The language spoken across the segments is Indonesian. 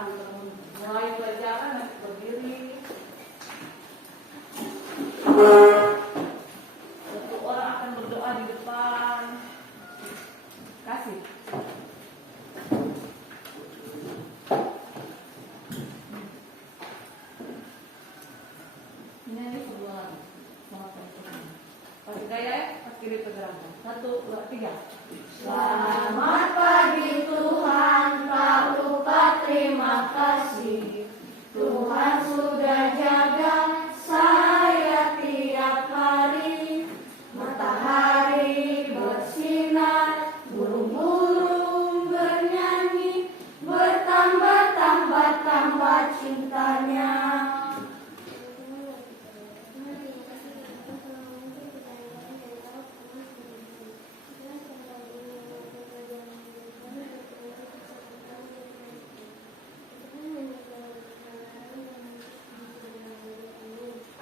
Mari kita mulai pelajaran, nanti berdiri. Satu orang akan berdoa di depan. Kasih. Ini sebelah. Pakai gaya ya, pas kiri ke gerakan. 1, 2, 3. Selamat pagi Tuhan, tak lupa terima kasih. Tuhan sudah jaga saya tiap hari. Matahari bersinar, burung-burung bernyanyi, bertambah-tambah cintanya.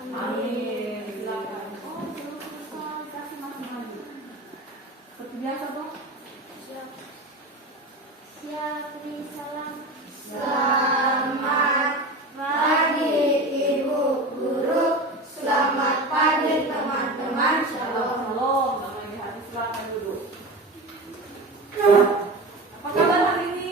Amin. Silakan. Kasih masing-masing. Seperti biasa, Bang. Siapri salam. Selamat pagi Ibu Guru. Selamat pagi teman-teman. Shalom. Shalom. Nama di hati, silakan duduk. Apa kabar hari ini?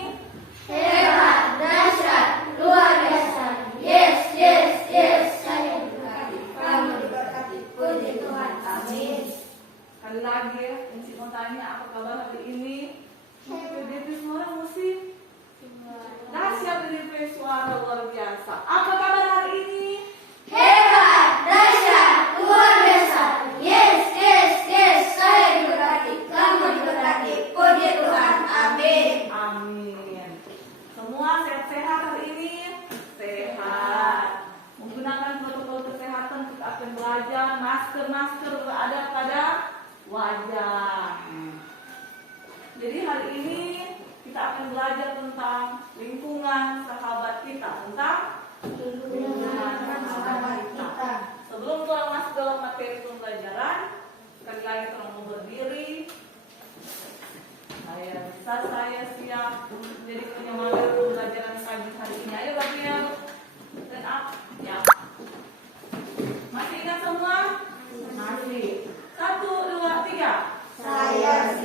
Hebat, dahsyat, luar biasa. Yes, yes, yes. Saya diberkati, kamu diberkati. Puji Tuhan. Amin. Sekali lagi ya, Enci mau tanya apa kabar hari ini? PDP suara musik dahsyat, PDP suara luar biasa. Apa kabar hari ini? Hebat, dahsyat, luar biasa. Yes, yes, yes. Saya diberkati, kamu diberkati. Puji Tuhan. Amin. Amin. Semua sehat-sehat hari ini? Sehat. Menggunakan protokol kesehatan kita akan belajar. Masker berada pada wajah. Jadi hari ini kita akan belajar tentang lingkungan sahabat kita, tentang lingkungan sahabat kita. Sebelum kita masuk dalam materi pembelajaran, sekali lagi tolong mau berdiri. Saya siap jadi penyemangat pembelajaran pagi hari ini. Ayo Gabriel, stand up. Ya. Masih ingat semua? Masih. 1, 2, 3. Saya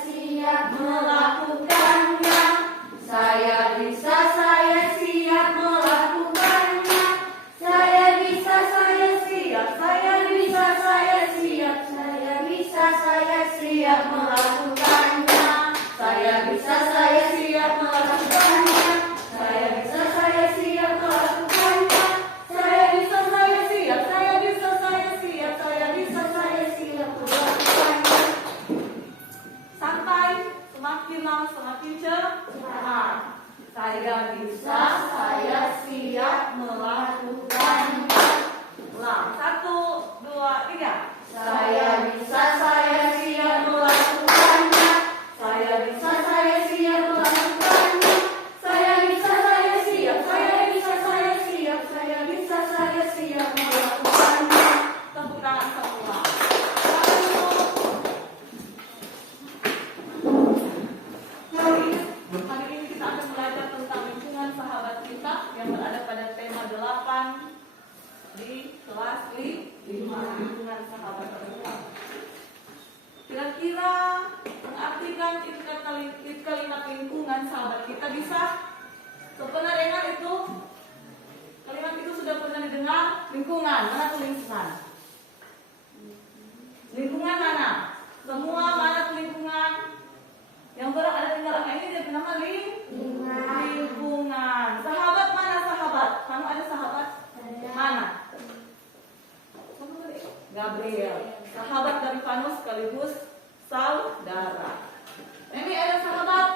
siap melakukannya. Saya bisa, saya siap melakukannya. Saya bisa, saya siap. Saya bisa, saya siap. Saya bisa, saya siap melakukannya. Saya bisa, saya siap melakukannya. Saya bisa, saya siap melakukannya. Saya bisa, saya siap. Saya bisa, saya siap. Saya bisa, saya siap melakukannya. Santai, semakin lama semakin cepat. Saya bisa, saya siap melakukannya. Ulang, 1, 2, 3. Saya bisa, saya siap melakukannya. Saya bisa, saya siap melakukannya. Saya bisa, saya siap. Saya bisa, saya siap. Saya bisa, saya siap melakukannya. Tepuk tangan semua. Hari ini kita akan belajar tentang lingkungan sahabat kita yang berada pada tema 8 di kelas 5, lingkungan sahabat kita. Kira-kira mengartikan kalimat lingkungan sahabat kita bisa? Pernah dengar itu? Kalimat itu sudah pernah didengar? Lingkungan, mana tuh lingkungan? Lingkungan mana? Semua mana tuh lingkungan? Yang berada di dalam ini dia bernama lingkungan. Sahabat mana sahabat? Kamu ada sahabat? Mana? Gabriel. Sahabat dari Vanus sekaligus saudara. Ini ada sahabat?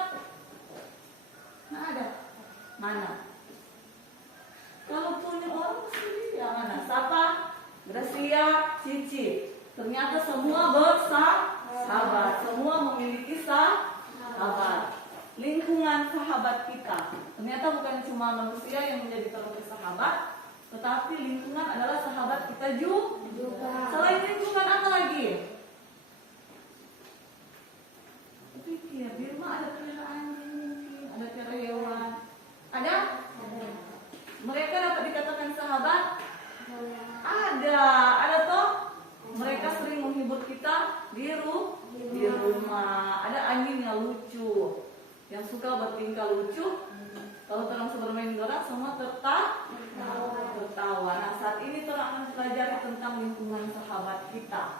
Nah, ada. Mana? Kalau punya orang mesti yang mana? Siapa? Gracia, Cici. Ternyata semua bersahabat. Semua memiliki sahabat. Lingkungan sahabat kita. Ternyata bukan cuma manusia yang menjadi sahabat, tetapi lingkungan adalah sahabat kita juga. Selain lingkungan apa lagi? Pikir, di rumah ada pelihara anjing mungkin, ada pelihara hewan. yang suka bertingkah lucu. Kalau orang bermain orang semua tertawa. Nah, saat ini orang akan belajar tentang lingkungan sahabat kita.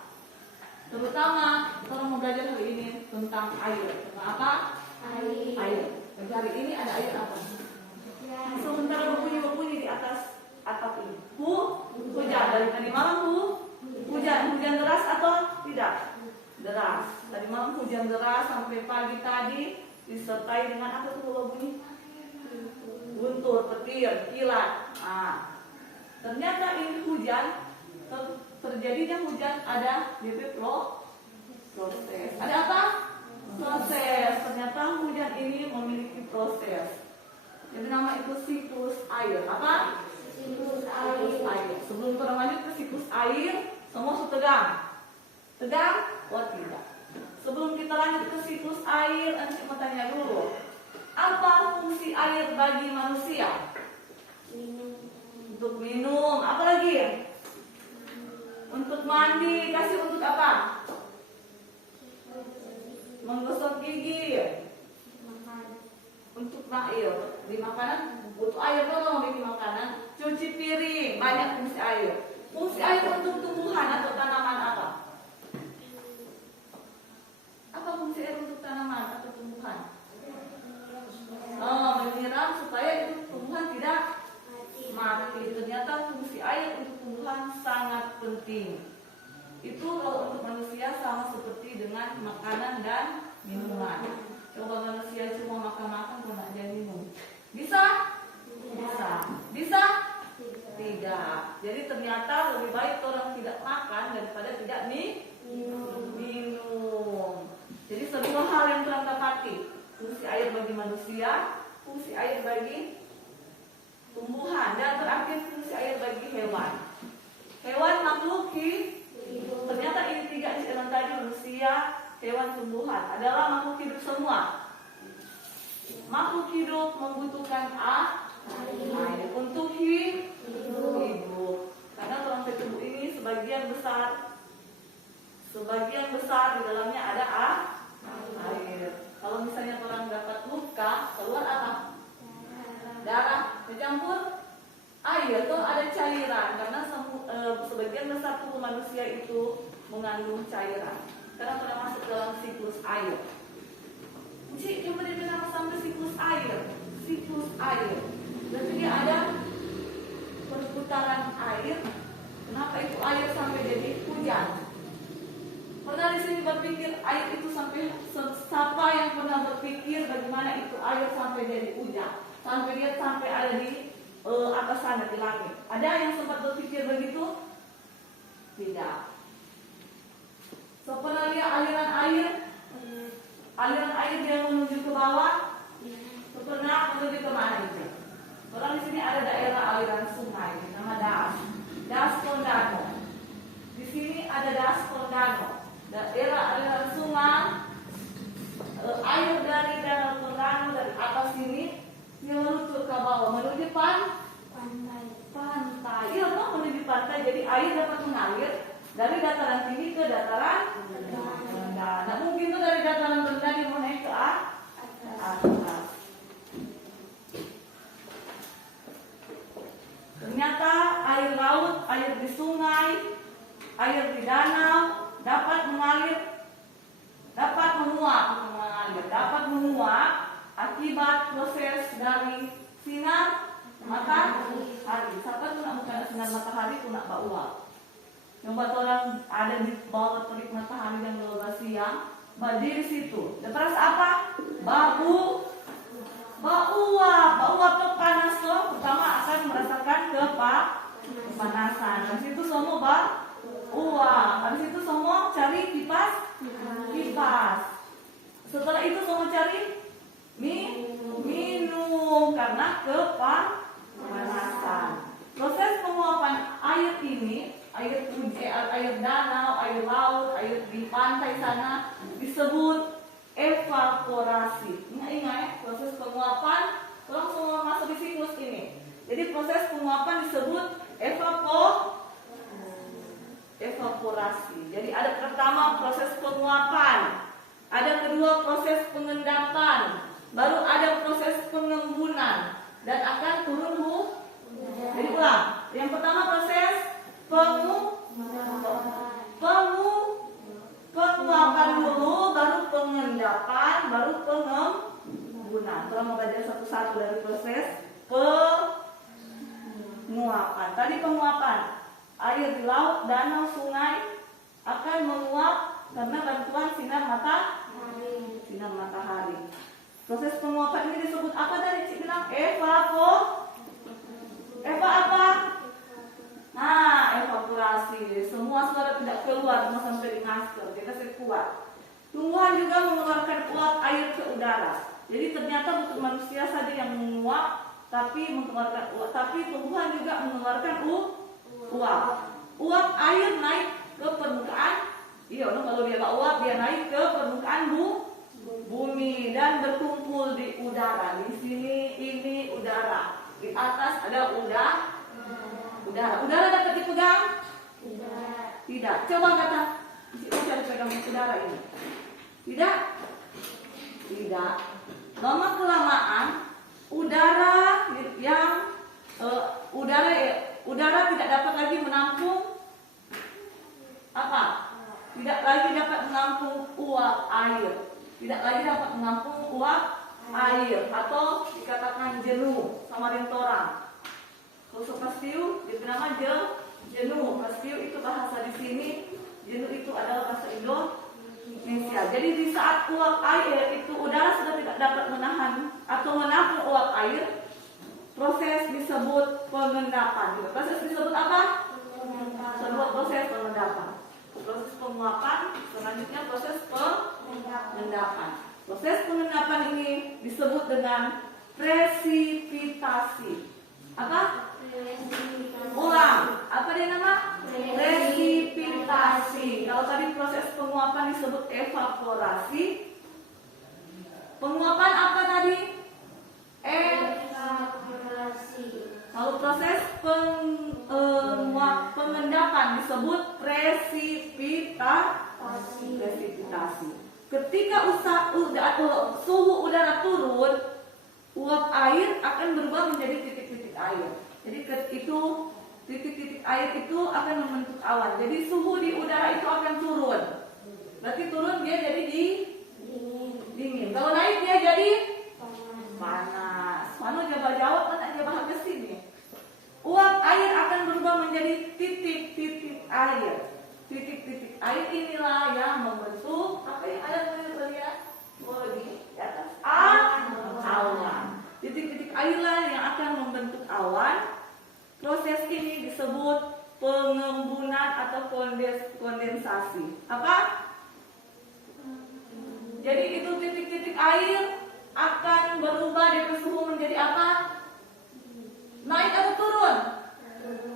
Terutama orang mau belajar hari ini tentang air. Tentang apa? Air. Jadi hari ini ada air apa? Sementara berbunyi di atas atap ini. Hujan. Dari tadi malam hujan. Hujan deras atau tidak? Deras. Tadi malam hujan deras sampai pagi tadi disertai dengan apa tuh kalau bunyi? Guntur, petir, kilat. Nah, ternyata ini hujan, terjadinya hujan ada proses. Ada apa? Proses. Ternyata hujan ini memiliki proses. Jadi nama itu siklus air. Apa? Siklus air. Sebelum kita lanjut ke siklus air, semua sudah tegang. Tegang? Oh tidak. Sebelum kita lanjut ke siklus air, nanti mau tanya dulu. Apa fungsi air bagi manusia? Untuk minum. Apa lagi? Untuk mandi. Kasih untuk apa? Menggosok gigi. Untuk air. Di makanan butuh air dong di makanan. Cuci piring. Banyak fungsi air. Fungsi air untuk tumbuhan atau tanaman apa? Apa fungsi air untuk tanaman atau tumbuhan? Menyiram supaya itu tumbuhan tidak mati. Ternyata fungsi air untuk tumbuhan sangat penting. Itu kalau untuk manusia sama seperti dengan makanan dan minuman. Coba manusia cuma makan-makan kok nggak jadi minum. Bisa? Bisa? Tidak. Jadi ternyata lebih baik orang tidak makan daripada tidak minum. Jadi sebuah hal yang kurang dapati. Fungsi air bagi manusia, fungsi air bagi tumbuhan, dan terakhir fungsi air bagi hewan. Hewan makhluk hidup. Ternyata ini tiga istilah tadi, manusia, hewan, tumbuhan adalah makhluk hidup semua. Makhluk hidup membutuhkan air untuk hidup. Karena dalam tubuh ini sebagian besar di dalamnya ada air. Kalau misalnya orang dapat luka, keluar apa? Darah bercampur air, atau ada cairan. Karena sebagian besar tubuh manusia itu mengandung cairan. Karena pernah masuk dalam siklus air. Cik, coba dibilang sampai siklus air. Siklus air. Berarti dia ada perputaran air. Kenapa itu air sampai jadi hujan? Pernah di sini berpikir air itu sampai siapa yang pernah berpikir bagaimana itu air sampai jadi hujan, sampai dia sampai ada di atas sana di langit? Ada yang sempat berpikir begitu? Tidak. So, pernah lihat aliran air dia menuju ke bawah? So, pernah menuju ke mana itu? Orang di sini ada daerah aliran sungai, nama Das Tondano. Di sini ada Das Tondano. Daerah aliran sungai, air dari danau Tondano dari atas sini dia menuju ke bawah, menuju pantai. Iya, menuju pantai. Jadi air dapat mengalir dari dataran tinggi ke dataran rendah. Nah, mungkin tuh dari dataran rendah dia mau naik ke atas. Ternyata air laut, air di sungai, air di danau dapat menguap akibat proses dari sinar matahari. Siapa tuh nak bukan sinar matahari tuh nak bauap. Yang buat orang ada di bawah terik matahari dan gelombang siang, berdiri situ. Dan terasa apa? Bauap tuh panas tuh. Pertama akan merasakan kepanasan. Habis itu semua bauap. Habis itu semua cari kipas. Setelah itu semua cari minum karena kepanasan. Proses penguapan air ini, air danau, air laut, air di pantai sana disebut evaporasi. Ingat, proses penguapan, tolong semua masuk di siklus ini. Jadi proses penguapan disebut evaporasi. Jadi ada pertama proses penguapan, ada kedua proses pengendapan, baru pengubunan. Kita mau belajar satu-satu dari proses penguapan. Tadi penguapan, air di laut, danau, sungai akan menguap karena bantuan sinar matahari. Proses penguapan ini disebut apa tadi? Cik bilang evaporasi. Semua suara tidak keluar, semua sampai di masker. Kita kuat. Tumbuhan juga mengeluarkan uap air ke udara. Jadi ternyata bukan manusia saja yang menguap, tapi tumbuhan juga mengeluarkan uap. Uap air naik ke permukaan. Iya, kalau dia nggak uap, dia naik ke permukaan bumi dan berkumpul di udara. Di sini ini udara. Di atas ada udara. Udara dapat dipegang? Tidak. Coba kata, bisa dipegang udara ini. Tidak. Lama kelamaan udara tidak dapat lagi menampung apa? Tidak lagi dapat menampung uap air. Tidak lagi dapat menampung uap air atau dikatakan jenuh sama rintorang. Kalau pastiu dinama jenuh. Pastiu itu bahasa di sini, jenuh itu adalah bahasa Indonesia. Jadi di saat uap air itu udara sudah tidak dapat menahan atau menampung uap air, proses disebut pengendapan. Proses disebut apa? Proses pengendapan. Proses penguapan, selanjutnya proses pengendapan. Proses pengendapan ini disebut dengan presipitasi. Apa? Ulang. Apa dia nama? Presipitasi. Kalau tadi proses penguapan disebut evaporasi. Penguapan apa tadi? Evaporasi. Kalau proses pengendapan disebut presipitasi. Ketika suhu udara turun, uap air akan berubah menjadi titik-titik air. Jadi titik-titik air itu akan membentuk awan. Jadi suhu di udara itu akan turun. Berarti turun dia jadi dingin. Kalau naik dia jadi panas. Mana coba jawab, mana dia bahas ke sini. Uap air akan berubah menjadi titik-titik air. Titik-titik air inilah yang membentuk apa yang ada lihat di atas awan. Titik-titik airlah yang akan membentuk awan. Proses ini disebut pengembunan atau kondensasi. Apa? Jadi itu titik-titik air akan berubah dari suhu menjadi apa? Naik atau turun?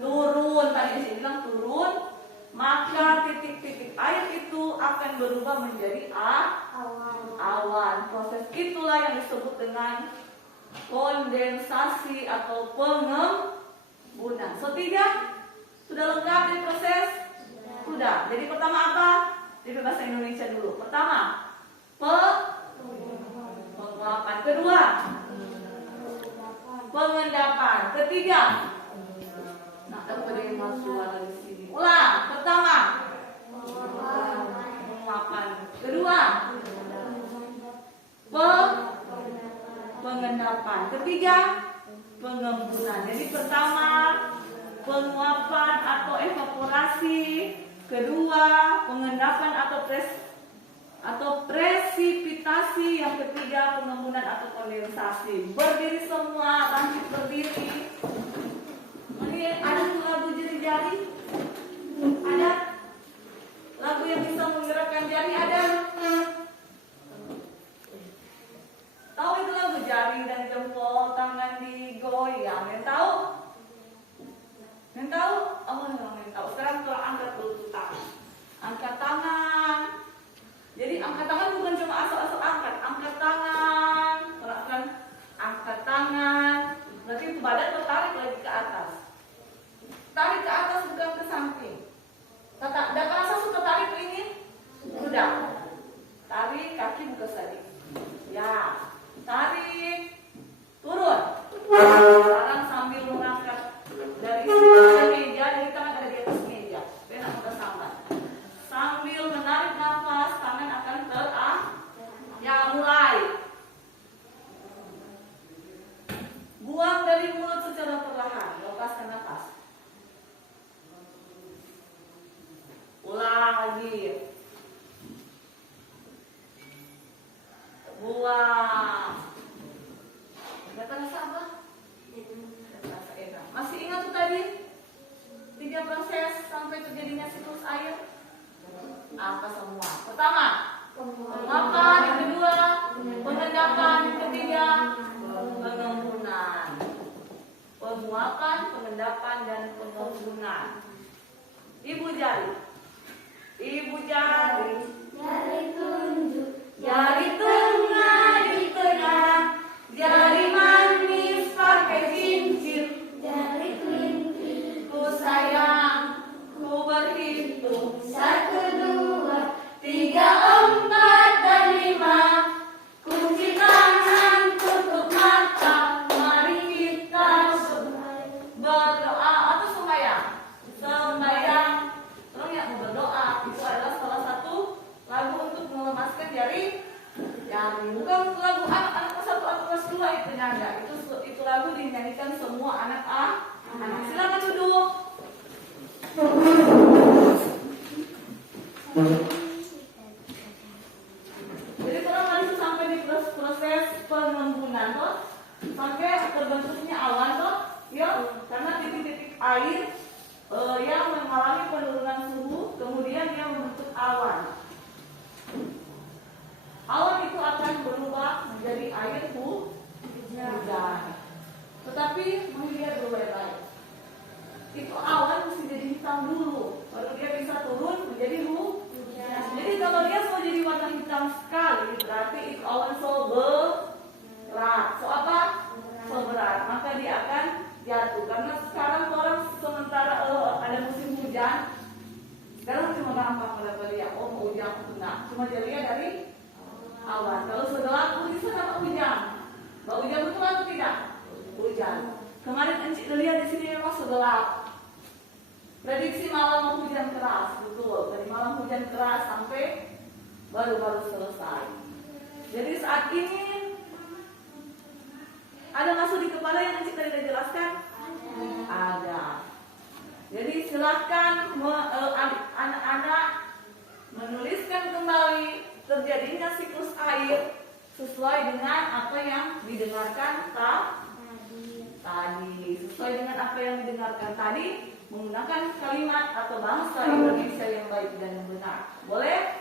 Turun. Tadi saya bilang turun. Maka titik-titik air itu akan berubah menjadi awan. Proses itulah yang disebut dengan kondensasi atau pengembunan. Tiga? Sudah lengkap di proses? Sudah. Jadi pertama apa? Jadi bahasa Indonesia dulu. Pertama, penguapan. Kedua, pengendapan. Ketiga, suara di sini. Ulang. Pertama, penguapan. Kedua, pengendapan. Ketiga, pengembunan. Jadi pertama, penguapan atau evaporasi. Kedua, pengendapan atau presipitasi. Yang ketiga, pengembunan atau kondensasi. Berdiri semua, bangkit berdiri. Ini ada lagu jari-jari? Ada? Lagu yang bisa menggerakkan jari ada? Tahu itu lagu jari dan jempol, tangan digoyang. Yang tahu? Yang tahu? Oh, yang tahu. Sekarang kita angkat dulu tangan. Angkat tangan. Jadi angkat tangan bukan cuma asal-asal angkat. Angkat tangan. Perhatikan. Angkat tangan. Berarti itu badan tertarik lagi ke atas. Tarik ke atas bukan ke samping. Dapat rasa suka tarik ke ini? Sudah. Tarik kaki buka saja. Ya. Tarik. Turun. Sekarang sambil mengangkat dari meja, dari tangan ada di atas meja. Benar kita sambat. Sambil menarik nafas, tangan akan terangkat. Ya, mulai. ucapan dan pengembunan. Ibu jari. Ibu jari. Jari tunjuk, Jari tengah di tengah. Jari manis pakai cincin. jari kelingking. Ku sayang, ku berhitung. 1, 2, 3, 4, dan 5. Kunci tangan, tutup mata. Mari kita Berdoa atau sembahyang? Sembahyang. Tolong ya, mau berdoa. Itu adalah salah satu lagu untuk melemaskan jari. Bukan lagu anak-anak kelas 1 atau kelas 2 itu nyanyi. Itu lagu dinyanyikan semua anak. Silakan duduk. Jadi kalau tadi sampai di proses pengembunan toh, sampai terbentuknya awan toh, ya, karena titik-titik air yang mengalami penurunan suhu, kemudian dia membentuk awan. Awan itu akan berubah menjadi air hujan. Tetapi melihat dulu baik-baik. Itu awan mesti jadi hitam dulu, baru dia bisa turun menjadi hujan. Jadi kalau dia mau jadi warna hitam sekali, berarti itu awan so berat. So apa? So berat. Maka dia akan jatuh. Karena sekarang orang sementara ada musim hujan, sekarang cuma gampang mendapat dia. Oh mau hujan, enggak. Cuma dia lihat dari awan. Kalau segelap, bisa dapat hujan. Mau hujan betul atau tidak? Hujan. Kemarin Encik lihat di sini memang segelap. Prediksi malam mau hujan keras, betul. Dari malam hujan keras sampai baru selesai. Jadi saat ini ada masuk di kepala yang Encik tadi sudah jelaskan? Ada. Jadi silakan anak-anak menuliskan kembali terjadinya siklus air sesuai dengan apa yang didengarkan tadi. Sesuai dengan apa yang didengarkan tadi, menggunakan kalimat atau bahasa Indonesia yang baik dan benar. Boleh?